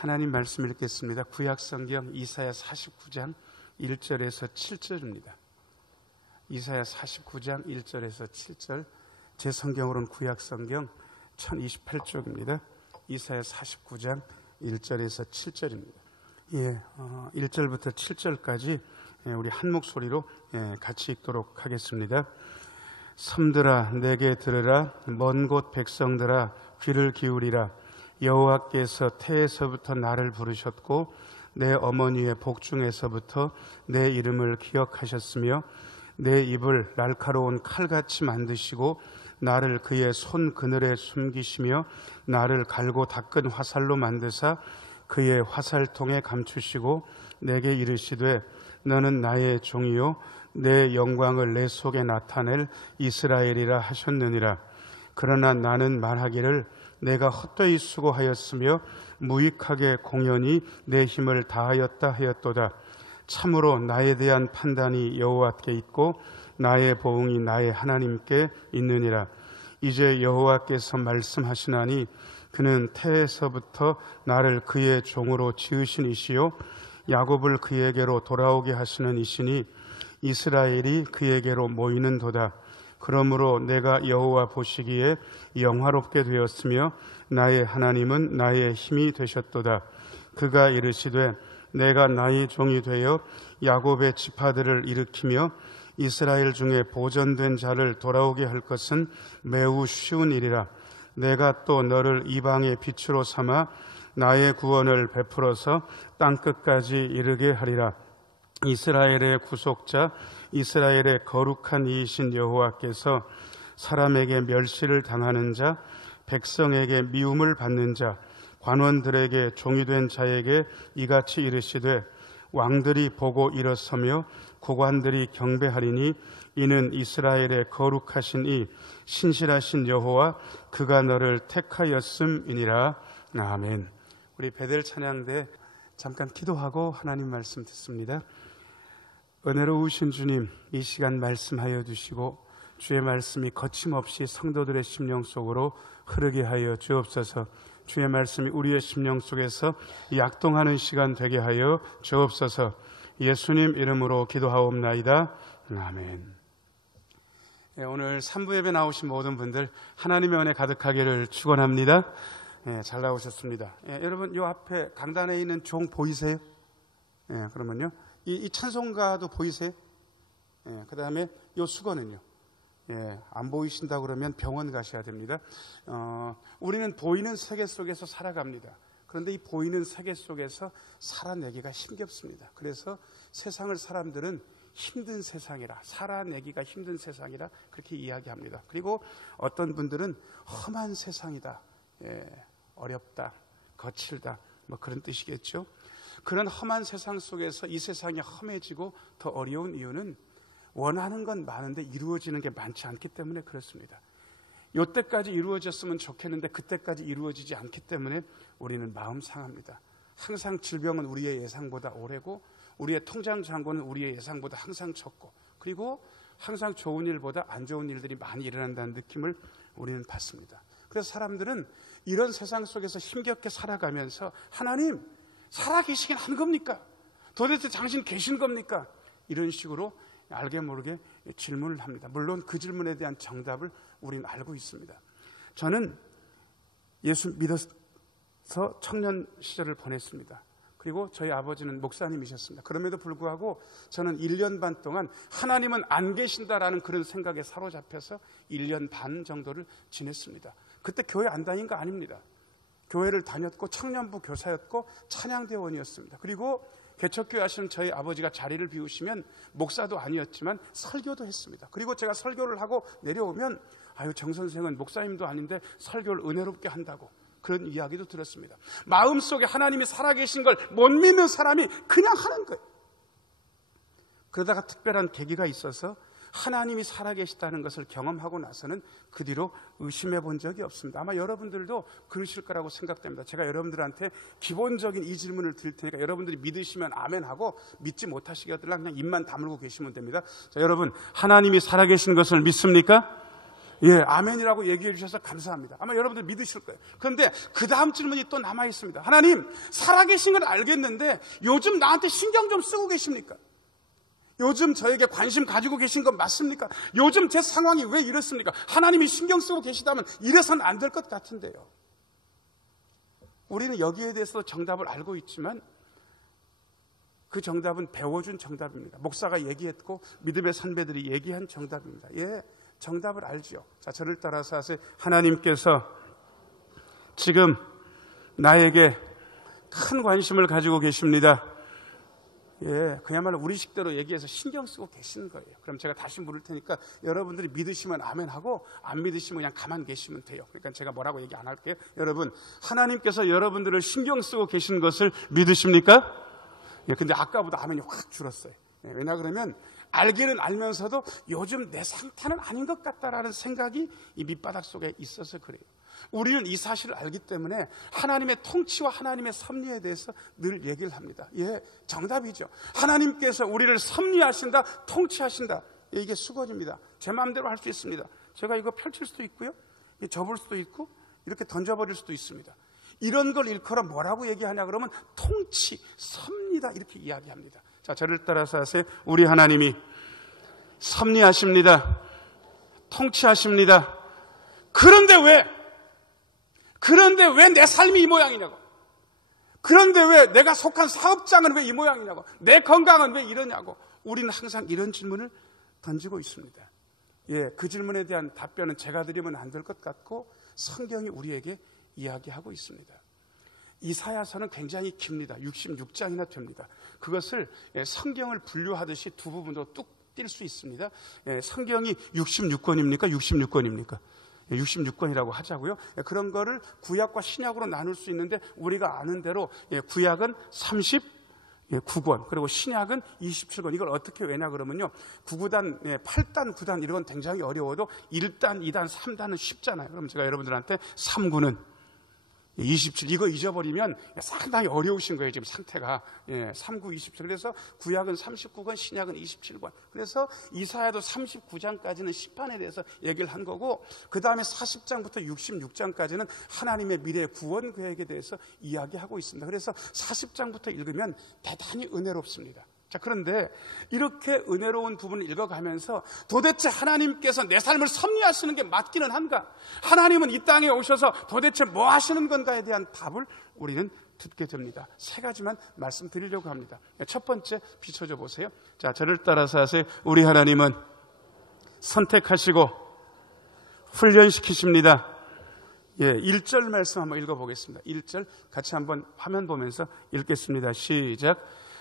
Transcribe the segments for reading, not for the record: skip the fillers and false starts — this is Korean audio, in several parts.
하나님 말씀 읽겠습니다. 구약성경 이사야 49장 1절에서 7절입니다. 이사야 49장 1절에서 7절, 제 성경으로는 구약성경 1028쪽입니다. 이사야 49장 1절에서 7절입니다. 1절부터 7절까지 우리 한 목소리로 같이 읽도록 하겠습니다. 섬들아 내게 들으라, 먼 곳 백성들아 귀를 기울이라. 여호와께서 태에서부터 나를 부르셨고 내 어머니의 복중에서부터 내 이름을 기억하셨으며 내 입을 날카로운 칼같이 만드시고 나를 그의 손 그늘에 숨기시며 나를 갈고 닦은 화살로 만드사 그의 화살통에 감추시고 내게 이르시되 너는 나의 종이요 내 영광을 내 속에 나타낼 이스라엘이라 하셨느니라. 그러나 나는 말하기를 내가 헛되이 수고하였으며 무익하게 공연히 내 힘을 다하였다 하였도다. 참으로 나에 대한 판단이 여호와께 있고 나의 보응이 나의 하나님께 있느니라. 이제 여호와께서 말씀하시나니 그는 태에서부터 나를 그의 종으로 지으신 이시요 야곱을 그에게로 돌아오게 하시는 이시니 이스라엘이 그에게로 모이는 도다. 그러므로 내가 여호와 보시기에 영화롭게 되었으며 나의 하나님은 나의 힘이 되셨도다. 그가 이르시되 내가 나의 종이 되어 야곱의 지파들을 일으키며 이스라엘 중에 보존된 자를 돌아오게 할 것은 매우 쉬운 일이라. 내가 또 너를 이방의 빛으로 삼아 나의 구원을 베풀어서 땅끝까지 이르게 하리라. 이스라엘의 구속자, 이스라엘의 거룩한 이이신 여호와께서 사람에게 멸시를 당하는 자, 백성에게 미움을 받는 자, 관원들에게 종이 된 자에게 이같이 이르시되 왕들이 보고 일어서며 고관들이 경배하리니 이는 이스라엘의 거룩하신 이 신실하신 여호와 그가 너를 택하였음이니라. 아멘. 우리 베델 찬양대 잠깐 기도하고 하나님 말씀 듣습니다. 은혜로우신 주님, 이 시간 말씀하여 주시고 주의 말씀이 거침없이 성도들의 심령 속으로 흐르게 하여 주옵소서. 주의 말씀이 우리의 심령 속에서 약동하는 시간 되게 하여 주옵소서. 예수님 이름으로 기도하옵나이다. 아멘. 오늘 3부 예배 나오신 모든 분들 하나님의 은혜 가득하기를 축원합니다. 잘 나오셨습니다. 여러분 요 앞에 강단에 있는 종 보이세요? 그러면요 이 찬송가도 보이세요? 그 다음에 요 수건은요? 안 보이신다 그러면 병원 가셔야 됩니다. 우리는 보이는 세계 속에서 살아갑니다. 그런데 이 보이는 세계 속에서 살아내기가 힘겹습니다. 그래서 세상을 사람들은 힘든 세상이라, 살아내기가 힘든 세상이라 그렇게 이야기합니다. 그리고 어떤 분들은 험한 세상이다, 어렵다, 거칠다, 뭐 그런 뜻이겠죠. 그런 험한 세상 속에서 이 세상이 험해지고 더 어려운 이유는 원하는 건 많은데 이루어지는 게 많지 않기 때문에 그렇습니다. 이때까지 이루어졌으면 좋겠는데 그때까지 이루어지지 않기 때문에 우리는 마음 상합니다. 항상 질병은 우리의 예상보다 오래고 우리의 통장 잔고는 우리의 예상보다 항상 적고 그리고 항상 좋은 일보다 안 좋은 일들이 많이 일어난다는 느낌을 우리는 받습니다. 그래서 사람들은 이런 세상 속에서 힘겹게 살아가면서 하나님 살아계시긴 한 겁니까? 도대체 당신 계신 겁니까? 이런 식으로 알게 모르게 질문을 합니다. 물론 그 질문에 대한 정답을 우리는 알고 있습니다. 저는 예수 믿어서 청년 시절을 보냈습니다. 그리고 저희 아버지는 목사님이셨습니다. 그럼에도 불구하고 저는 1년 반 동안 하나님은 안 계신다라는 그런 생각에 사로잡혀서 1년 반 정도를 지냈습니다. 그때 교회 안 다닌 거 아닙니다. 교회를 다녔고 청년부 교사였고 찬양대원이었습니다. 그리고 개척교회 하시는 저희 아버지가 자리를 비우시면 목사도 아니었지만 설교도 했습니다. 그리고 제가 설교를 하고 내려오면 아유 정 선생은 목사님도 아닌데 설교를 은혜롭게 한다고 그런 이야기도 들었습니다. 마음속에 하나님이 살아계신 걸 못 믿는 사람이 그냥 하는 거예요. 그러다가 특별한 계기가 있어서 하나님이 살아계시다는 것을 경험하고 나서는 그 뒤로 의심해 본 적이 없습니다. 아마 여러분들도 그러실 거라고 생각됩니다. 제가 여러분들한테 기본적인 이 질문을 드릴 테니까 여러분들이 믿으시면 아멘하고 믿지 못하시겠더라 그냥 입만 다물고 계시면 됩니다. 자, 여러분 하나님이 살아계신 것을 믿습니까? 예, 아멘이라고 얘기해 주셔서 감사합니다. 아마 여러분들 믿으실 거예요. 그런데 그 다음 질문이 또 남아 있습니다. 하나님, 살아계신 건 알겠는데 요즘 나한테 신경 좀 쓰고 계십니까? 요즘 저에게 관심 가지고 계신 건 맞습니까? 요즘 제 상황이 왜 이렇습니까? 하나님이 신경 쓰고 계시다면 이래서는 안 될 것 같은데요. 우리는 여기에 대해서 정답을 알고 있지만 그 정답은 배워준 정답입니다. 목사가 얘기했고 믿음의 선배들이 얘기한 정답입니다. 예, 정답을 알지요. 자, 저를 따라서 하세요. 하나님께서 지금 나에게 큰 관심을 가지고 계십니다. 예, 그야말로 우리식대로 얘기해서 신경 쓰고 계시는 거예요. 그럼 제가 다시 물을 테니까 여러분들이 믿으시면 아멘하고 안 믿으시면 그냥 가만 계시면 돼요. 그러니까 제가 뭐라고 얘기 안 할게요. 여러분, 하나님께서 여러분들을 신경 쓰고 계신 것을 믿으십니까? 예, 근데 아까보다 아멘이 확 줄었어요. 예, 왜냐 그러면 알기는 알면서도 요즘 내 상태는 아닌 것 같다라는 생각이 이 밑바닥 속에 있어서 그래요. 우리는 이 사실을 알기 때문에 하나님의 통치와 하나님의 섭리에 대해서 늘 얘기를 합니다. 예, 정답이죠. 하나님께서 우리를 섭리하신다, 통치하신다. 예, 이게 수건입니다. 제 마음대로 할 수 있습니다. 제가 이거 펼칠 수도 있고요, 접을 수도 있고 이렇게 던져버릴 수도 있습니다. 이런 걸 일컬어 뭐라고 얘기하냐 그러면 통치, 섭리다 이렇게 이야기합니다. 자, 저를 따라서 하세요. 우리 하나님이 섭리하십니다. 통치하십니다. 그런데 왜 내 삶이 이 모양이냐고. 그런데 왜 내가 속한 사업장은 왜 이 모양이냐고. 내 건강은 왜 이러냐고. 우리는 항상 이런 질문을 던지고 있습니다. 예, 그 질문에 대한 답변은 제가 드리면 안 될 것 같고 성경이 우리에게 이야기하고 있습니다. 이사야서는 굉장히 깁니다. 66장이나 됩니다. 그것을 성경을 분류하듯이 두 부분으로 뚝 뛸 수 있습니다. 성경이 66권입니까? 66권입니까? 66권이라고 하자고요. 그런 거를 구약과 신약으로 나눌 수 있는데 우리가 아는 대로 구약은 39권 그리고 신약은 27권. 이걸 어떻게 왜냐 그러면요, 9구단, 8단, 9단 이런 건 굉장히 어려워도 1단, 2단, 3단은 쉽잖아요. 그럼 제가 여러분들한테 3구는 27 이거 잊어버리면 상당히 어려우신 거예요. 지금 상태가 3구 27. 그래서 구약은 39권, 신약은 27권. 그래서 이사야도 39장까지는 심판에 대해서 얘기를 한 거고, 그 다음에 40장부터 66장까지는 하나님의 미래 구원 계획에 대해서 이야기하고 있습니다. 그래서 40장부터 읽으면 대단히 은혜롭습니다. 자, 그런데 이렇게 은혜로운 부분을 읽어가면서 도대체 하나님께서 내 삶을 섭리하시는 게 맞기는 한가? 하나님은 이 땅에 오셔서 도대체 뭐 하시는 건가에 대한 답을 우리는 듣게 됩니다. 세 가지만 말씀드리려고 합니다. 첫 번째 비춰줘 보세요. 자, 저를 따라서 하세요. 우리 하나님은 선택하시고 훈련시키십니다. 예, 1절 말씀 한번 읽어보겠습니다. 1절 같이 한번 화면 보면서 읽겠습니다. 시작.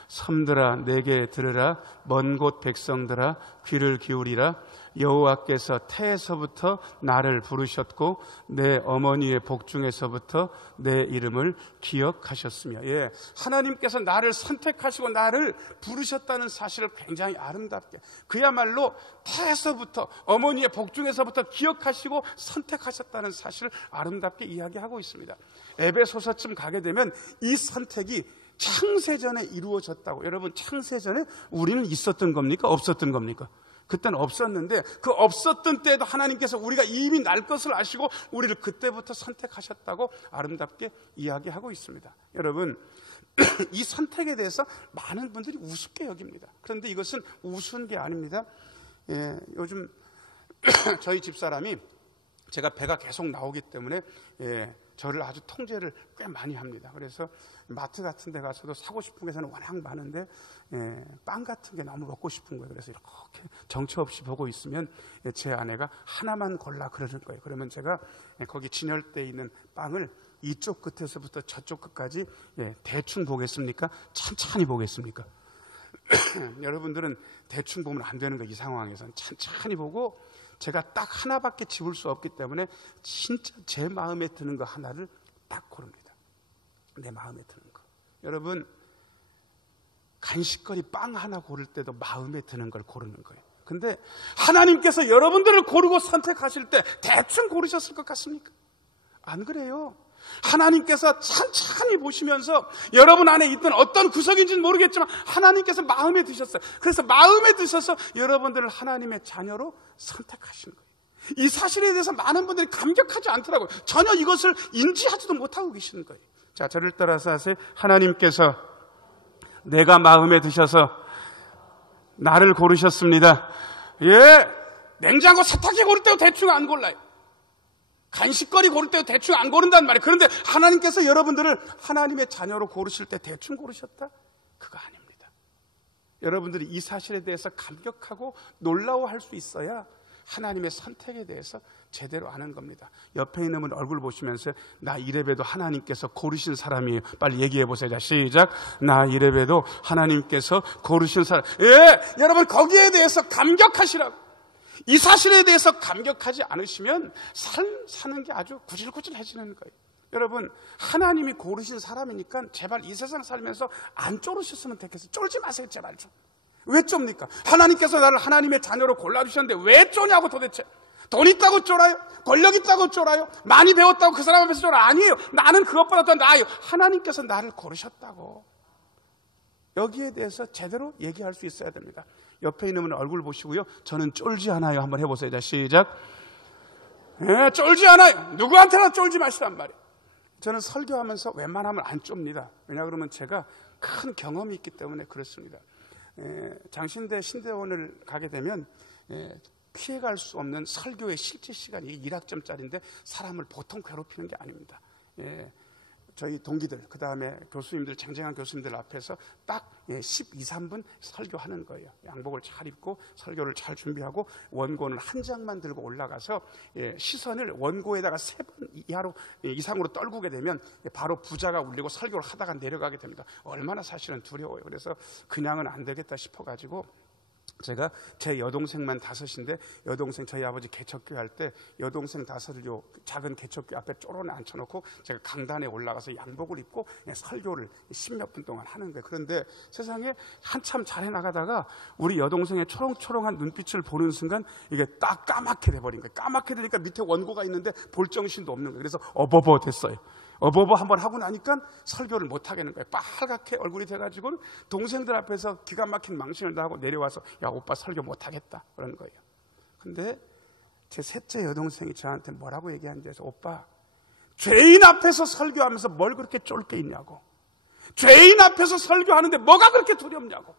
섬들아 내게 들으라. 먼 곳 백성들아 귀를 기울이라. 여호와께서 태에서부터 나를 부르셨고 내 어머니의 복중에서부터 내 이름을 기억하셨으며. 예, 하나님께서 나를 선택하시고 나를 부르셨다는 사실을 굉장히 아름답게, 그야말로 태에서부터 어머니의 복중에서부터 기억하시고 선택하셨다는 사실을 아름답게 이야기하고 있습니다. 에베소서쯤 가게 되면 이 선택이 창세전에 이루어졌다고. 여러분, 창세전에 우리는 있었던 겁니까? 없었던 겁니까? 그때는 없었는데 그 없었던 때에도 하나님께서 우리가 이미 날 것을 아시고 우리를 그때부터 선택하셨다고 아름답게 이야기하고 있습니다. 여러분, 이 선택에 대해서 많은 분들이 우습게 여깁니다. 그런데 이것은 우스운 게 아닙니다. 예, 요즘 저희 집사람이, 제가 배가 계속 나오기 때문에 저를 아주 통제를 꽤 많이 합니다. 그래서 마트 같은 데 가서도 사고 싶은 게 저는 워낙 많은데 빵 같은 게 너무 먹고 싶은 거예요. 그래서 이렇게 정처 없이 보고 있으면 제 아내가 하나만 골라 그러는 거예요. 그러면 제가 거기 진열대에 있는 빵을 이쪽 끝에서부터 저쪽 끝까지 대충 보겠습니까? 천천히 보겠습니까? 여러분들은 대충 보면 안 되는 거예요. 이 상황에서는 천천히 보고, 제가 딱 하나밖에 집을 수 없기 때문에 진짜 제 마음에 드는 거 하나를 딱 고릅니다. 내 마음에 드는 거. 여러분, 간식거리 빵 하나 고를 때도 마음에 드는 걸 고르는 거예요. 근데 하나님께서 여러분들을 고르고 선택하실 때 대충 고르셨을 것 같습니까? 안 그래요. 하나님께서 천천히 보시면서 여러분 안에 있던 어떤 구석인지는 모르겠지만 하나님께서 마음에 드셨어요. 그래서 마음에 드셔서 여러분들을 하나님의 자녀로 선택하신 거예요. 이 사실에 대해서 많은 분들이 감격하지 않더라고요. 전혀 이것을 인지하지도 못하고 계시는 거예요. 자, 저를 따라서 하세요. 하나님께서 내가 마음에 드셔서 나를 고르셨습니다. 예, 냉장고 세탁기 고를 때도 대충 안 골라요. 간식거리 고를 때도 대충 안 고른단 말이에요. 그런데 하나님께서 여러분들을 하나님의 자녀로 고르실 때 대충 고르셨다? 그거 아닙니다. 여러분들이 이 사실에 대해서 감격하고 놀라워할 수 있어야 하나님의 선택에 대해서 제대로 아는 겁니다. 옆에 있는 분 얼굴 보시면서 나 이래봬도 하나님께서 고르신 사람이에요. 빨리 얘기해 보세요. 자, 시작. 나 이래봬도 하나님께서 고르신 사람. 예, 여러분 거기에 대해서 감격하시라고. 이 사실에 대해서 감격하지 않으시면 삶 사는 게 아주 구질구질해지는 거예요. 여러분 하나님이 고르신 사람이니까 제발 이 세상 살면서 안 쫄으셨으면 좋겠어요. 쫄지 마세요. 제발 좀. 왜 좁니까? 하나님께서 나를 하나님의 자녀로 골라주셨는데 왜 쫄냐고 도대체. 돈 있다고 쫄아요? 권력 있다고 쫄아요? 많이 배웠다고 그 사람 앞에서 쫄아? 아니에요. 나는 그것보다 더 나아요. 하나님께서 나를 고르셨다고. 여기에 대해서 제대로 얘기할 수 있어야 됩니다. 옆에 있는 분 얼굴 보시고요. 저는 쫄지 않아요. 한번 해보세요. 자, 시작. 예, 쫄지 않아요. 누구한테나 쫄지 마시란 말이에요. 저는 설교하면서 웬만하면 안 좁니다. 왜냐 그러면 제가 큰 경험이 있기 때문에 그렇습니다. 장신대 신대원을 가게 되면 피해갈 수 없는 설교의 실제 시간이 1학점짜리인데 사람을 보통 괴롭히는 게 아닙니다. 저희 동기들, 그 다음에 교수님들, 쟁쟁한 교수님들 앞에서 딱 12, 3분 설교하는 거예요. 양복을 잘 입고 설교를 잘 준비하고 원고는 한 장만 들고 올라가서 시선을 원고에다가 3번 이상으로 떨구게 되면 바로 부자가 울리고 설교를 하다가 내려가게 됩니다. 얼마나 사실은 두려워요. 그래서 그냥은 안 되겠다 싶어가지고 제가 제 여동생만 5인데 여동생 저희 아버지 개척교회 할 때 여동생 5을 요 작은 개척교회 앞에 쪼론에 앉혀놓고 제가 강단에 올라가서 양복을 입고 설교를 10몇 분 동안 하는 거예요. 그런데 세상에 한참 잘해 나가다가 우리 여동생의 초롱초롱한 눈빛을 보는 순간 이게 딱 까맣게 돼버린 거예요. 까맣게 되니까 밑에 원고가 있는데 볼 정신도 없는 거예요. 그래서 어버버 됐어요. 어버버 한번 하고 나니까 설교를 못 하겠는 거예요. 빨갛게 얼굴이 돼가지고 동생들 앞에서 기가 막힌 망신을 다 하고 내려와서 야 오빠 설교 못 하겠다 그런 거예요. 근데 제 셋째 여동생이 저한테 뭐라고 얘기하는지 해서 오빠 죄인 앞에서 설교하면서 뭘 그렇게 쫄 게 있냐고. 죄인 앞에서 설교하는데 뭐가 그렇게 두렵냐고.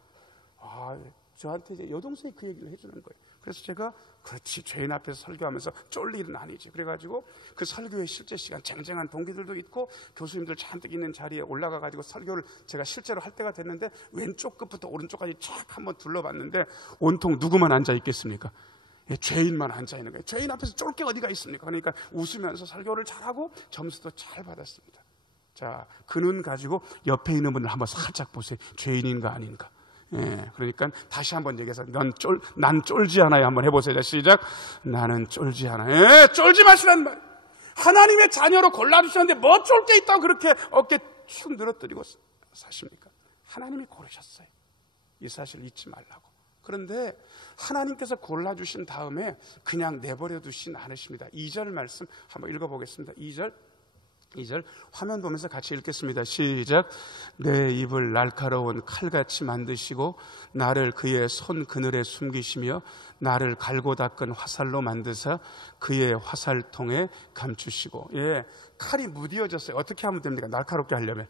저한테 이제 여동생이 그 얘기를 해주는 거예요. 그래서 제가 그렇지 죄인 앞에서 설교하면서 쫄 일은 아니지. 그래가지고 그 설교의 실제 시간 쟁쟁한 동기들도 있고 교수님들 잔뜩 있는 자리에 올라가가지고 설교를 제가 실제로 할 때가 됐는데 왼쪽 끝부터 오른쪽까지 쫙 한번 둘러봤는데 온통 누구만 앉아 있겠습니까? 죄인만 앉아 있는 거예요. 죄인 앞에서 쫄 게 어디가 있습니까? 그러니까 웃으면서 설교를 잘하고 점수도 잘 받았습니다. 자, 그 눈 가지고 옆에 있는 분을 한번 살짝 보세요. 죄인인가 아닌가. 그러니까 다시 한번 얘기해서 난 쫄지 않아요. 한번 해보세요. 자, 시작. 나는 쫄지 않아요. 쫄지 마시란 말. 하나님의 자녀로 골라주셨는데 뭐 쫄 게 있다고 그렇게 어깨 축 늘어뜨리고 사십니까? 하나님이 고르셨어요. 이 사실을 잊지 말라고. 그런데 하나님께서 골라주신 다음에 그냥 내버려 두진 않으십니다. 2절 말씀 한번 읽어보겠습니다. 2절 화면 보면서 같이 읽겠습니다. 시작. 내 입을 날카로운 칼같이 만드시고 나를 그의 손 그늘에 숨기시며 나를 갈고 닦은 화살로 만드사 그의 화살통에 감추시고. 칼이 무뎌졌어요. 어떻게 하면 됩니까? 날카롭게 하려면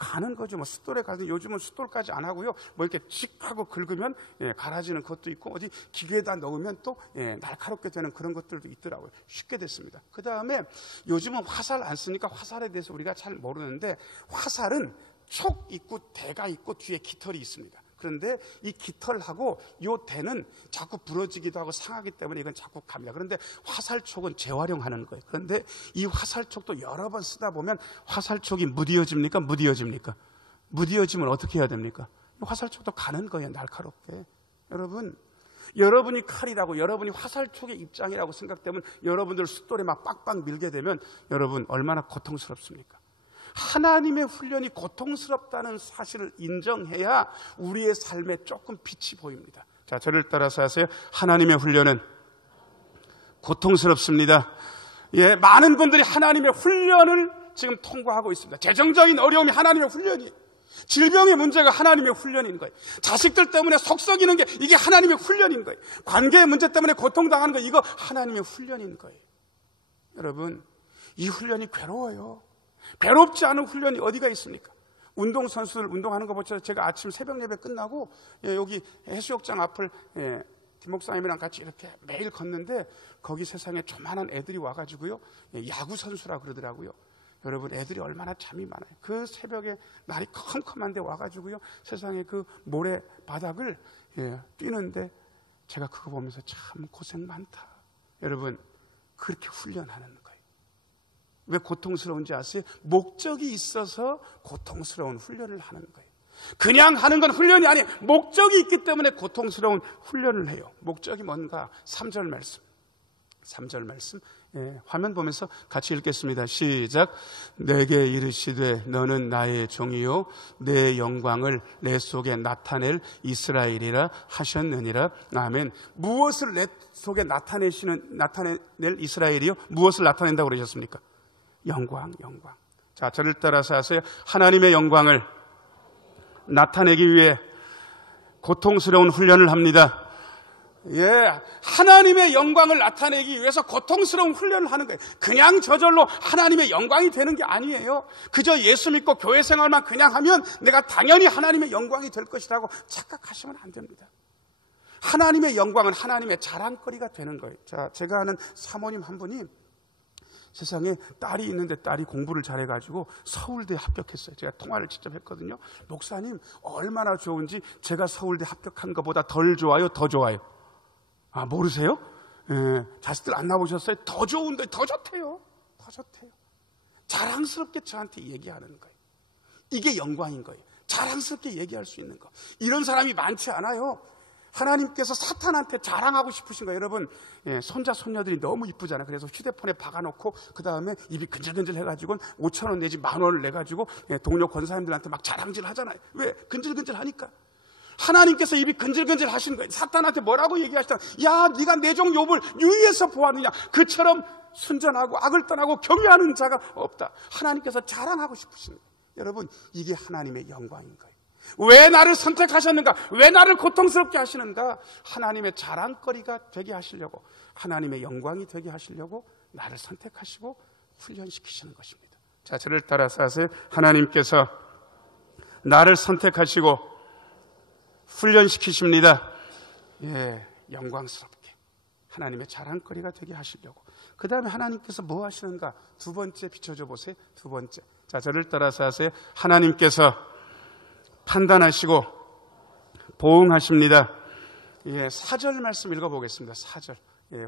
가는 거죠. 뭐 숫돌에 가든 요즘은 숫돌까지 안 하고요. 뭐 이렇게 칙 하고 긁으면 갈아지는 것도 있고 어디 기계에다 넣으면 또 날카롭게 되는 그런 것들도 있더라고요. 쉽게 됐습니다. 그 다음에 요즘은 화살 안 쓰니까 화살에 대해서 우리가 잘 모르는데 화살은 촉 있고 대가 있고 뒤에 깃털이 있습니다. 그런데 이 깃털하고 이 대는 자꾸 부러지기도 하고 상하기 때문에 이건 자꾸 갑니다. 그런데 화살촉은 재활용하는 거예요. 그런데 이 화살촉도 여러 번 쓰다 보면 화살촉이 무뎌집니까? 무뎌지면 어떻게 해야 됩니까? 화살촉도 가는 거예요. 날카롭게. 여러분이 칼이라고 여러분이 화살촉의 입장이라고 생각되면 여러분들 숫돌에 막 빡빡 밀게 되면 여러분 얼마나 고통스럽습니까? 하나님의 훈련이 고통스럽다는 사실을 인정해야 우리의 삶에 조금 빛이 보입니다. 자, 저를 따라서 하세요. 하나님의 훈련은 고통스럽습니다. 많은 분들이 하나님의 훈련을 지금 통과하고 있습니다. 재정적인 어려움이 하나님의 훈련이에요. 질병의 문제가 하나님의 훈련인 거예요. 자식들 때문에 속 썩이는 게 이게 하나님의 훈련인 거예요. 관계의 문제 때문에 고통당하는 거 이거 하나님의 훈련인 거예요. 여러분, 이 훈련이 괴로워요. 괴롭지 않은 훈련이 어디가 있습니까? 운동선수들 운동하는 거 보죠. 제가 아침 새벽 예배 끝나고 여기 해수욕장 앞을 김 목사님이랑 같이 이렇게 매일 걷는데 거기 세상에 조만한 애들이 와가지고요. 야구 선수라 그러더라고요. 여러분, 애들이 얼마나 잠이 많아요. 그 새벽에 날이 컴컴한데 와가지고요. 세상에 그 모래 바닥을 뛰는데 제가 그거 보면서 참 고생 많다. 여러분, 그렇게 훈련하는 거예요. 왜 고통스러운지 아세요? 목적이 있어서 고통스러운 훈련을 하는 거예요. 그냥 하는 건 훈련이 아니에요. 목적이 있기 때문에 고통스러운 훈련을 해요. 목적이 뭔가? 3절 말씀. 3절 말씀. 화면 보면서 같이 읽겠습니다. 시작. 내게 이르시되 너는 나의 종이요 내 영광을 내 속에 나타낼 이스라엘이라 하셨느니라. 아멘. 무엇을 내 속에 나타낼 이스라엘이요? 무엇을 나타낸다고 그러셨습니까? 영광. 자, 저를 따라서 하세요. 하나님의 영광을 나타내기 위해 고통스러운 훈련을 합니다. 하나님의 영광을 나타내기 위해서 고통스러운 훈련을 하는 거예요. 그냥 저절로 하나님의 영광이 되는 게 아니에요. 그저 예수 믿고 교회 생활만 그냥 하면 내가 당연히 하나님의 영광이 될 것이라고 착각하시면 안 됩니다. 하나님의 영광은 하나님의 자랑거리가 되는 거예요. 자, 제가 아는 사모님 한 분이 세상에 딸이 있는데 딸이 공부를 잘해가지고 서울대에 합격했어요. 제가 통화를 직접 했거든요. 목사님, 얼마나 좋은지 제가 서울대 합격한 것보다 덜 좋아요? 더 좋아요? 아, 모르세요? 자식들 안 나오셨어요? 더 좋은데 더 좋대요. 더 좋대요. 자랑스럽게 저한테 얘기하는 거예요. 이게 영광인 거예요. 자랑스럽게 얘기할 수 있는 거. 이런 사람이 많지 않아요. 하나님께서 사탄한테 자랑하고 싶으신 거예요. 여러분, 손자 손녀들이 너무 이쁘잖아요. 그래서 휴대폰에 박아놓고 그 다음에 입이 근질근질 해가지고 5,000원 내지 10,000원을 내가지고 동료 권사님들한테 막 자랑질 하잖아요. 왜? 근질근질 하니까. 하나님께서 입이 근질근질 하시는 거예요. 사탄한테 뭐라고 얘기하시다. 야, 네가 내 종 욥을 유의해서 보았느냐. 그처럼 순전하고 악을 떠나고 경외하는 자가 없다. 하나님께서 자랑하고 싶으신 거예요. 여러분, 이게 하나님의 영광인 거예요. 왜 나를 선택하셨는가? 왜 나를 고통스럽게 하시는가? 하나님의 자랑거리가 되게 하시려고, 하나님의 영광이 되게 하시려고 나를 선택하시고 훈련시키시는 것입니다. 자, 저를 따라서 하세요. 하나님께서 나를 선택하시고 훈련시키십니다. 영광스럽게 하나님의 자랑거리가 되게 하시려고. 그 다음에 하나님께서 뭐 하시는가? 두 번째 비춰줘 보세요. 두 번째. 자, 저를 따라서 하세요. 하나님께서 판단하시고 보응하십니다. 4절 말씀 읽어보겠습니다. 4절.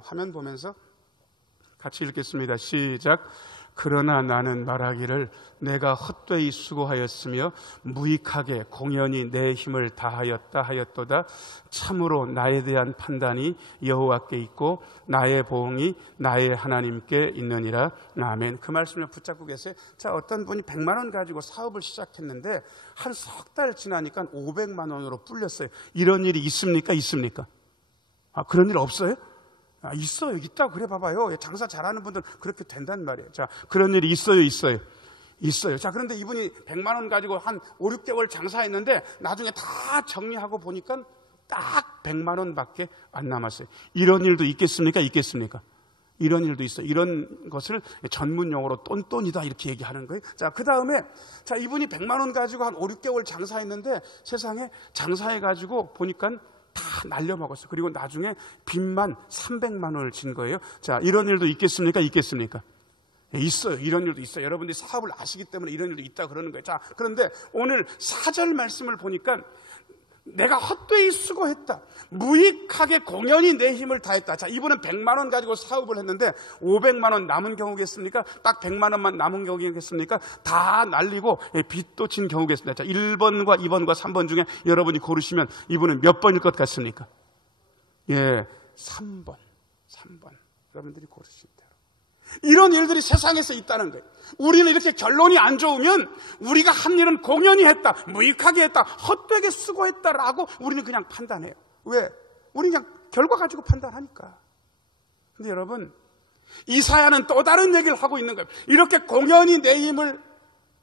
화면 보면서 같이 읽겠습니다. 시작. 그러나 나는 말하기를 내가 헛되이 수고하였으며 무익하게 공연히 내 힘을 다하였다 하였도다. 참으로 나에 대한 판단이 여호와께 있고 나의 보응이 나의 하나님께 있느니라. 아멘. 그 말씀을 붙잡고 계세요. 자, 어떤 분이 100만 원 가지고 사업을 시작했는데 한 석 달 지나니까 500만 원으로 불렸어요. 이런 일이 있습니까? 있습니까? 아, 그런 일 없어요? 아, 있어요. 있다고 그래 봐봐요. 장사 잘하는 분들 그렇게 된단 말이에요. 자, 그런 일이 있어요. 자, 그런데 이분이 100만 원 가지고 한 5, 6개월 장사했는데 나중에 다 정리하고 보니까 딱 100만 원밖에 안 남았어요. 이런 일도 있겠습니까? 이런 일도 있어요. 이런 것을 전문 용어로 똔똔이다 이렇게 얘기하는 거예요. 자, 그 다음에 자, 이분이 100만 원 가지고 한 5, 6개월 장사했는데 세상에 장사해가지고 보니까 다 날려먹었어요. 그리고 나중에 빚만 300만 원을 진 거예요. 자, 이런 일도 있겠습니까? 있어요. 이런 일도 있어요. 여러분들이 사업을 아시기 때문에 이런 일도 있다 그러는 거예요. 자, 그런데 오늘 4절 말씀을 보니까 내가 헛되이 수고했다. 무익하게 공연히 내 힘을 다했다. 자, 이분은 100만 원 가지고 사업을 했는데 500만 원 남은 경우겠습니까? 딱 100만 원만 남은 경우겠습니까? 다 날리고 빚도 진 경우겠습니다. 자, 1번과 2번과 3번 중에 여러분이 고르시면 이분은 몇 번일 것 같습니까? 3번. 여러분들이 고르시면 돼요. 이런 일들이 세상에서 있다는 거예요. 우리는 이렇게 결론이 안 좋으면 우리가 한 일은 공연히 했다, 무익하게 했다, 헛되게 수고했다라고 우리는 그냥 판단해요. 왜? 우리는 그냥 결과 가지고 판단하니까. 근데 여러분, 이사야는 또 다른 얘기를 하고 있는 거예요. 이렇게 공연히 내 힘을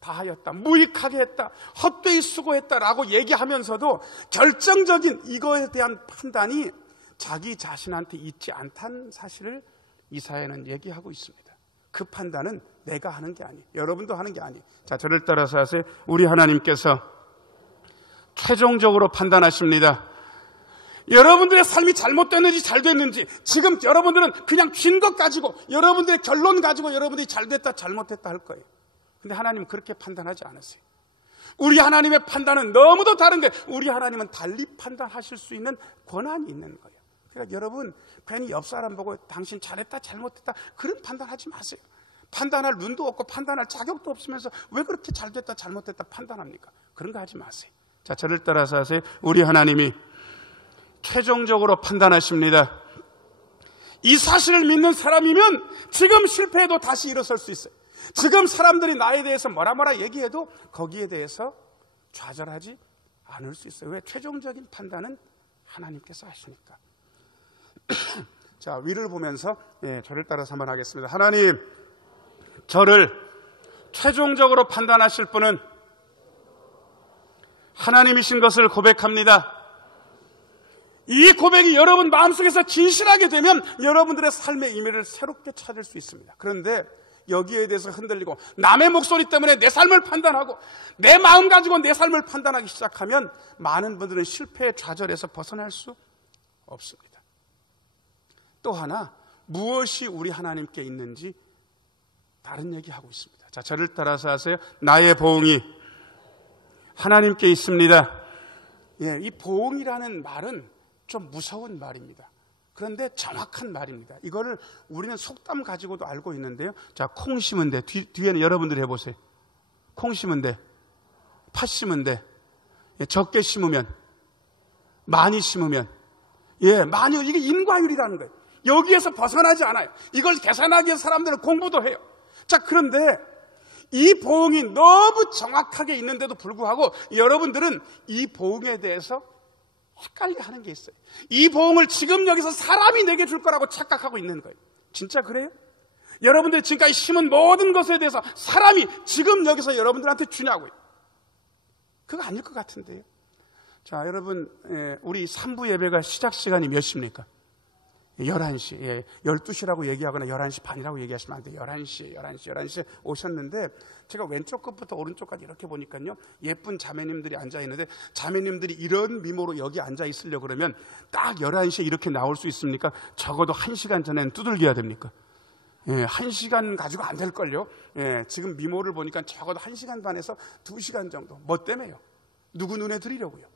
다하였다, 무익하게 했다, 헛되이 수고했다라고 얘기하면서도 결정적인 이거에 대한 판단이 자기 자신한테 있지 않다는 사실을 이사야는 얘기하고 있습니다. 그 판단은 내가 하는 게 아니에요. 여러분도 하는 게 아니에요. 자, 저를 따라서 하세요. 우리 하나님께서 최종적으로 판단하십니다. 여러분들의 삶이 잘못됐는지 잘 됐는지 지금 여러분들은 그냥 쥔 것 가지고 여러분들의 결론 가지고 여러분들이 잘됐다 잘못됐다 할 거예요. 근데 하나님은 그렇게 판단하지 않으세요. 우리 하나님의 판단은 너무도 다른 거예요. 우리 하나님은 달리 판단하실 수 있는 권한이 있는 거예요. 그러니까 여러분 괜히 옆 사람 보고 당신 잘했다 잘못했다 그런 판단하지 마세요. 판단할 눈도 없고 판단할 자격도 없으면서 왜 그렇게 잘됐다 잘못됐다 판단합니까? 그런 거 하지 마세요. 자, 저를 따라서 하세요. 우리 하나님이 최종적으로 판단하십니다. 이 사실을 믿는 사람이면 지금 실패해도 다시 일어설 수 있어요. 지금 사람들이 나에 대해서 뭐라 얘기해도 거기에 대해서 좌절하지 않을 수 있어요. 왜? 최종적인 판단은 하나님께서 하시니까. 자, 위를 보면서 저를 따라서 한번 하겠습니다. 하나님, 저를 최종적으로 판단하실 분은 하나님이신 것을 고백합니다. 이 고백이 여러분 마음속에서 진실하게 되면 여러분들의 삶의 의미를 새롭게 찾을 수 있습니다. 그런데 여기에 대해서 흔들리고 남의 목소리 때문에 내 삶을 판단하고 내 마음 가지고 내 삶을 판단하기 시작하면 많은 분들은 실패의 좌절에서 벗어날 수 없습니다. 또 하나, 무엇이 우리 하나님께 있는지 다른 얘기하고 있습니다. 자, 저를 따라서 하세요. 나의 보응이 하나님께 있습니다. 예, 이 보응이라는 말은 좀 무서운 말입니다. 그런데 정확한 말입니다. 이거를 우리는 속담 가지고도 알고 있는데요. 자, 콩 심은 데 뒤에는 여러분들이 해보세요. 콩 심은 데, 팥 심은 데, 적게 심으면, 많이 심으면, 많이, 이게 인과율이라는 거예요. 여기에서 벗어나지 않아요. 이걸 계산하기 위해서 사람들은 공부도 해요. 자, 그런데 이 보응이 너무 정확하게 있는데도 불구하고 여러분들은 이 보응에 대해서 헷갈려 하는 게 있어요. 이 보응을 지금 여기서 사람이 내게 줄 거라고 착각하고 있는 거예요. 진짜 그래요? 여러분들이 지금까지 심은 모든 것에 대해서 사람이 지금 여기서 여러분들한테 주냐고요. 그거 아닐 것 같은데요. 자, 여러분, 우리 3부 예배가 시작 시간이 몇 시입니까? 11시, 12시라고 얘기하거나 11시 반이라고 얘기하시면 안 돼요. 11시에 오셨는데 제가 왼쪽 끝부터 오른쪽까지 이렇게 보니까요. 예쁜 자매님들이 앉아있는데 자매님들이 이런 미모로 여기 앉아있으려고 그러면 딱 11시에 이렇게 나올 수 있습니까? 적어도 1시간 전에는 두들겨야 됩니까? 1시간 가지고 안 될걸요? 지금 미모를 보니까 적어도 1시간 반에서 2시간 정도. 뭐 때문에요? 누구 눈에 들이려고요?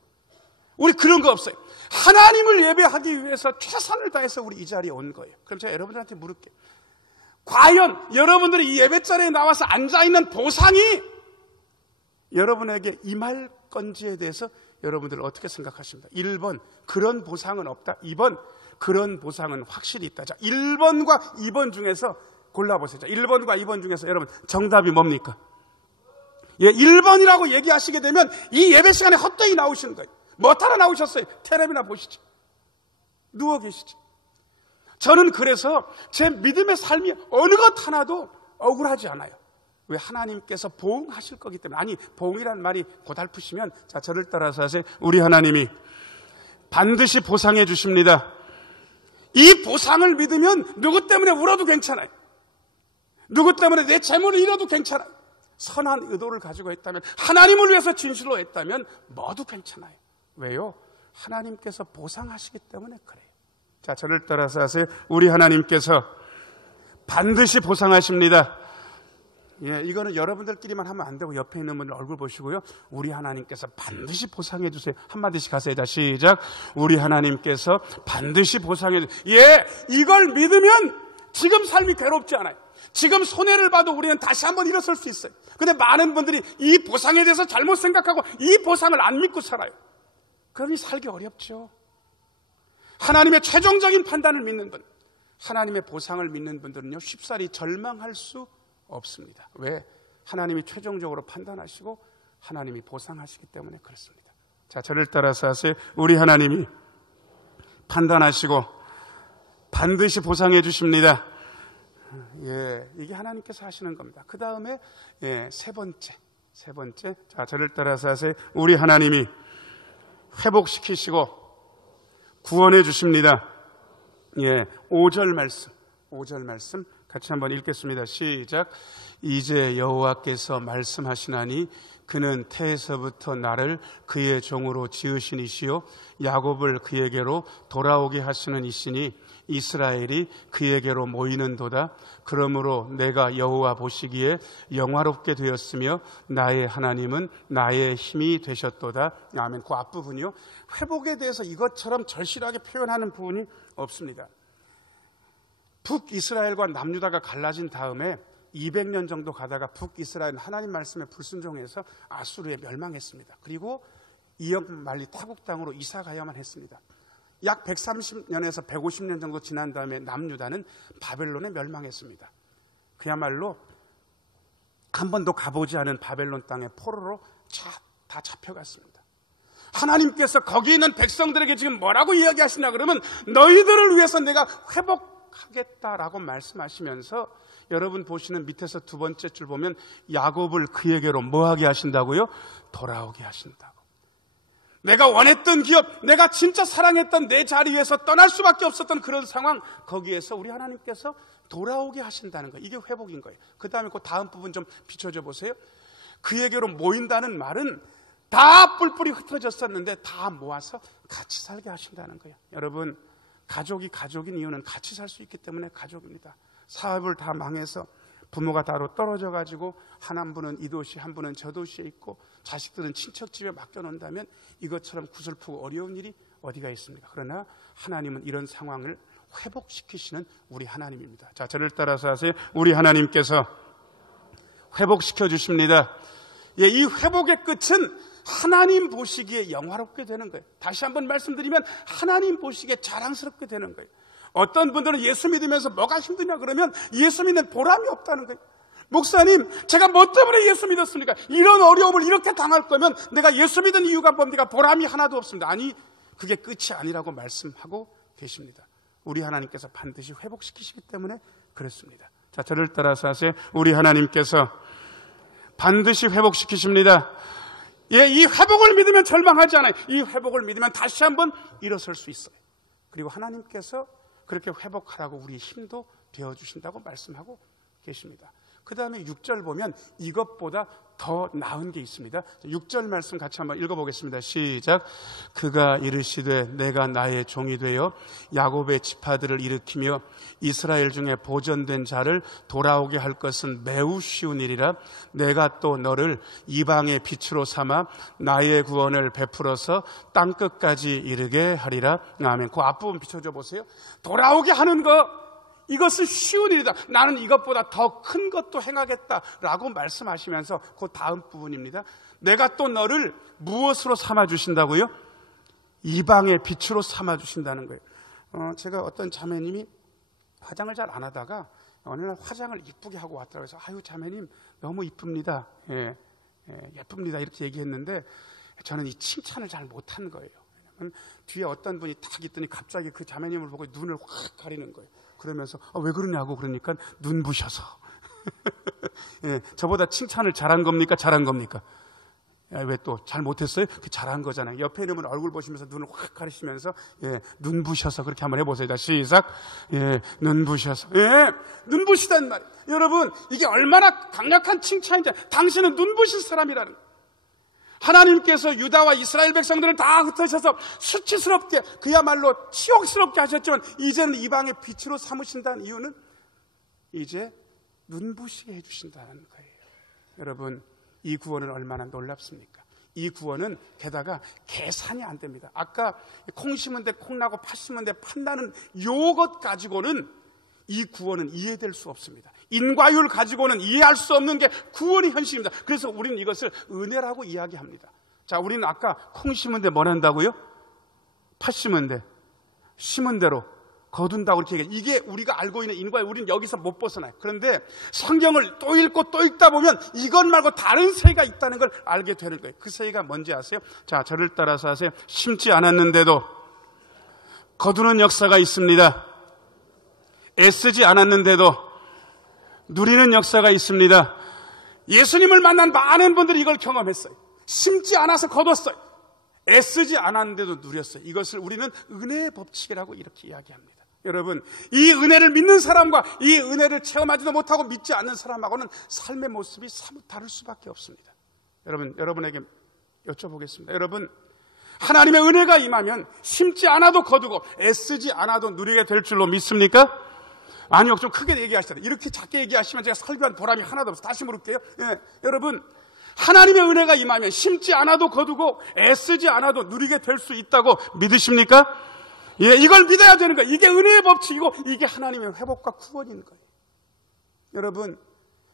우리 그런 거 없어요. 하나님을 예배하기 위해서 최선을 다해서 우리 이 자리에 온 거예요. 그럼 제가 여러분들한테 물을게요. 과연 여러분들이 이 예배자리에 나와서 앉아있는 보상이 여러분에게 임할 건지에 대해서 여러분들 어떻게 생각하십니까? 1번, 그런 보상은 없다. 2번, 그런 보상은 확실히 있다. 자, 1번과 2번 중에서 골라보세요. 자, 1번과 2번 중에서 여러분 정답이 뭡니까? 1번이라고 얘기하시게 되면 이 예배 시간에 헛되이 나오시는 거예요. 뭐 타러 나오셨어요? 텔레비나 보시죠. 누워 계시죠. 저는 그래서 제 믿음의 삶이 어느 것 하나도 억울하지 않아요. 왜? 하나님께서 보응하실 거기 때문에. 아니, 보응이라는 말이 고달프시면 자, 저를 따라서 하세요. 우리 하나님이 반드시 보상해 주십니다. 이 보상을 믿으면 누구 때문에 울어도 괜찮아요. 누구 때문에 내 재물을 잃어도 괜찮아요. 선한 의도를 가지고 했다면, 하나님을 위해서 진실로 했다면 뭐도 괜찮아요. 왜요? 하나님께서 보상하시기 때문에 그래요. 자, 저를 따라서 하세요. 우리 하나님께서 반드시 보상하십니다. 이거는 여러분들끼리만 하면 안 되고 옆에 있는 분들 얼굴 보시고요. 우리 하나님께서 반드시 보상해 주세요. 한마디씩 하세요. 자, 시작. 우리 하나님께서 반드시 보상해 주세요. 이걸 믿으면 지금 삶이 괴롭지 않아요. 지금 손해를 봐도 우리는 다시 한번 일어설 수 있어요. 근데 많은 분들이 이 보상에 대해서 잘못 생각하고 이 보상을 안 믿고 살아요. 그러니 살기 어렵죠. 하나님의 최종적인 판단을 믿는 분, 하나님의 보상을 믿는 분들은요, 쉽사리 절망할 수 없습니다. 왜? 하나님이 최종적으로 판단하시고 하나님이 보상하시기 때문에 그렇습니다. 자, 저를 따라서 하세요. 우리 하나님이 판단하시고 반드시 보상해 주십니다. 이게 하나님께서 하시는 겁니다. 그 다음에 세 번째, 세 번째, 자, 저를 따라서 하세요. 우리 하나님이 회복시키시고 구원해 주십니다. 예, 5절 말씀 같이 한번 읽겠습니다. 시작. 이제 여호와께서 말씀하시나니 그는 태에서부터 나를 그의 종으로 지으신 이시요 야곱을 그에게로 돌아오게 하시는 이시니 이스라엘이 그에게로 모이는도다. 그러므로 내가 여호와 보시기에 영화롭게 되었으며 나의 하나님은 나의 힘이 되셨도다. 아멘. 그 앞부분이요, 회복에 대해서 이것처럼 절실하게 표현하는 부분이 없습니다. 북이스라엘과 남유다가 갈라진 다음에 200년 정도 가다가 북이스라엘은 하나님 말씀에 불순종해서 아수르에 멸망했습니다. 그리고 이역 만리 타국 땅으로 이사 가야만 했습니다. 약 130년에서 150년 정도 지난 다음에 남유다는 바벨론에 멸망했습니다. 그야말로 한 번도 가보지 않은 바벨론 땅에 포로로 다 잡혀갔습니다. 하나님께서 거기 있는 백성들에게 지금 뭐라고 이야기하시냐 그러면 너희들을 위해서 내가 회복하겠다라고 말씀하시면서 여러분 보시는 밑에서 두 번째 줄 보면 야곱을 그에게로 뭐하게 하신다고요? 돌아오게 하신다고. 내가 원했던 기업, 내가 진짜 사랑했던 내 자리에서 떠날 수밖에 없었던 그런 상황, 거기에서 우리 하나님께서 돌아오게 하신다는 거예요. 이게 회복인 거예요. 그 다음에 그 다음 부분 좀 비춰줘 보세요. 그에게로 모인다는 말은 다 뿔뿔이 흩어졌었는데 다 모아서 같이 살게 하신다는 거예요. 여러분, 가족이 가족인 이유는 같이 살 수 있기 때문에 가족입니다. 사업을 다 망해서 부모가 따로 떨어져 가지고 한 분은 이 도시, 한 분은 저 도시에 있고 자식들은 친척집에 맡겨놓는다면 이것처럼 구슬프고 어려운 일이 어디가 있습니까? 그러나 하나님은 이런 상황을 회복시키시는 우리 하나님입니다. 자, 저를 따라서 하세요. 우리 하나님께서 회복시켜 주십니다. 예, 이 회복의 끝은 하나님 보시기에 영화롭게 되는 거예요. 다시 한번 말씀드리면 하나님 보시기에 자랑스럽게 되는 거예요. 어떤 분들은 예수 믿으면서 뭐가 힘드냐 그러면 예수 믿는 보람이 없다는 거예요. 목사님, 제가 뭐 때문에 예수 믿었습니까? 이런 어려움을 이렇게 당할 거면 내가 예수 믿은 이유가 뭡니까? 보람이 하나도 없습니다. 아니, 그게 끝이 아니라고 말씀하고 계십니다. 우리 하나님께서 반드시 회복시키시기 때문에 그렇습니다. 자, 저를 따라서 하세요. 우리 하나님께서 반드시 회복시키십니다. 예, 이 회복을 믿으면 절망하지 않아요. 이 회복을 믿으면 다시 한번 일어설 수 있어요. 그리고 하나님께서 그렇게 회복하라고 우리 힘도 되어주신다고 말씀하고 계십니다. 그 다음에 6절 보면 이것보다 더 나은 게 있습니다. 6절 말씀 같이 한번 읽어보겠습니다. 시작. 그가 이르시되 내가 나의 종이 되어 야곱의 지파들을 일으키며 이스라엘 중에 보존된 자를 돌아오게 할 것은 매우 쉬운 일이라. 내가 또 너를 이방의 빛으로 삼아 나의 구원을 베풀어서 땅끝까지 이르게 하리라. 아멘. 그 앞부분 비춰줘 보세요. 돌아오게 하는 거, 이것은 쉬운 일이다. 나는 이것보다 더 큰 것도 행하겠다라고 말씀하시면서 그 다음 부분입니다. 내가 또 너를 무엇으로 삼아주신다고요? 이방의 빛으로 삼아주신다는 거예요. 제가 어떤 자매님이 화장을 잘 안 하다가 어느 날 화장을 이쁘게 하고 왔더라고요. 그래서 아유 자매님 너무 이쁩니다. 예쁩니다. 이렇게 얘기했는데 저는 이 칭찬을 잘 못한 거예요. 왜냐하면 뒤에 어떤 분이 딱 있더니 갑자기 그 자매님을 보고 눈을 확 가리는 거예요. 그러면서 왜 그러냐고 그러니까 눈부셔서. 예, 저보다 칭찬을 잘한 겁니까? 잘한 겁니까? 왜 또 잘 못했어요? 잘한 거잖아요. 옆에 있는 분 얼굴 보시면서 눈을 확 가리시면서 눈부셔서 그렇게 한번 해보세요. 자, 시작. 눈부셔서. 눈부시단 말이에요. 여러분, 이게 얼마나 강력한 칭찬인지. 당신은 눈부신 사람이라는 거예요. 하나님께서 유다와 이스라엘 백성들을 다 흩으셔서 수치스럽게 그야말로 치욕스럽게 하셨지만 이제는 이방의 빛으로 삼으신다는 이유는 이제 눈부시게 해주신다는 거예요. 여러분, 이 구원은 얼마나 놀랍습니까? 이 구원은 게다가 계산이 안 됩니다. 아까 콩 심은 데 콩 나고 팥 심은 데 팥 나는 요것 가지고는 이 구원은 이해될 수 없습니다. 인과율 가지고는 이해할 수 없는 게 구원의 현실입니다. 그래서 우리는 이것을 은혜라고 이야기합니다. 자, 우리는 아까 콩 심은 데 뭐 한다고요? 팥 심은 데, 심은 대로 거둔다고 이렇게 얘기해요. 이게 우리가 알고 있는 인과율, 우리는 여기서 못 벗어나요. 그런데 성경을 또 읽고 또 읽다 보면 이것 말고 다른 세계가 있다는 걸 알게 되는 거예요. 그 세계가 뭔지 아세요? 자, 저를 따라서 하세요. 심지 않았는데도 거두는 역사가 있습니다. 애쓰지 않았는데도 누리는 역사가 있습니다. 예수님을 만난 많은 분들이 이걸 경험했어요. 심지 않아서 거뒀어요. 애쓰지 않았는데도 누렸어요. 이것을 우리는 은혜의 법칙이라고 이렇게 이야기합니다. 여러분, 이 은혜를 믿는 사람과 이 은혜를 체험하지도 못하고 믿지 않는 사람하고는 삶의 모습이 사뭇 다를 수밖에 없습니다. 여러분에게 여쭤보겠습니다. 여러분, 하나님의 은혜가 임하면 심지 않아도 거두고 애쓰지 않아도 누리게 될 줄로 믿습니까? 아니요, 좀 크게 얘기하시잖아요. 이렇게 작게 얘기하시면 제가 설교한 보람이 하나도 없어요. 다시 물을게요. 여러분, 하나님의 은혜가 임하면 심지 않아도 거두고 애쓰지 않아도 누리게 될 수 있다고 믿으십니까? 이걸 믿어야 되는 거예요. 이게 은혜의 법칙이고 이게 하나님의 회복과 구원인 거예요. 여러분,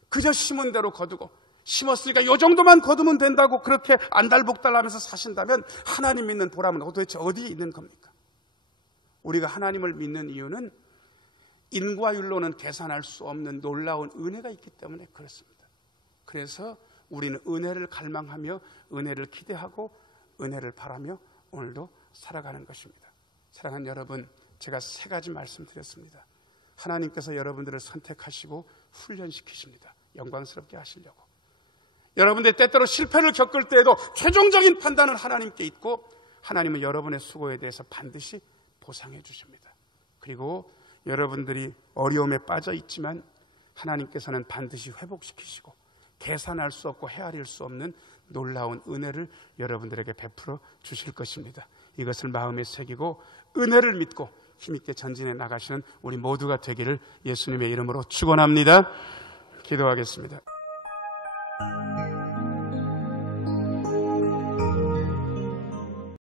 그저 심은 대로 거두고 심었으니까 이 정도만 거두면 된다고 그렇게 안달복달하면서 사신다면 하나님 믿는 보람은 도대체 어디에 있는 겁니까? 우리가 하나님을 믿는 이유는 인과율로는 계산할 수 없는 놀라운 은혜가 있기 때문에 그렇습니다. 그래서 우리는 은혜를 갈망하며 은혜를 기대하고 은혜를 바라며 오늘도 살아가는 것입니다. 사랑하는 여러분, 제가 3가지 말씀드렸습니다. 하나님께서 여러분들을 선택하시고 훈련시키십니다. 영광스럽게 하시려고. 여러분들 때때로 실패를 겪을 때에도 최종적인 판단은 하나님께 있고 하나님은 여러분의 수고에 대해서 반드시 보상해 주십니다. 그리고 여러분들이 어려움에 빠져 있지만 하나님께서는 반드시 회복시키시고 계산할 수 없고 헤아릴 수 없는 놀라운 은혜를 여러분들에게 베풀어 주실 것입니다. 이것을 마음에 새기고 은혜를 믿고 힘있게 전진해 나가시는 우리 모두가 되기를 예수님의 이름으로 축원합니다. 기도하겠습니다.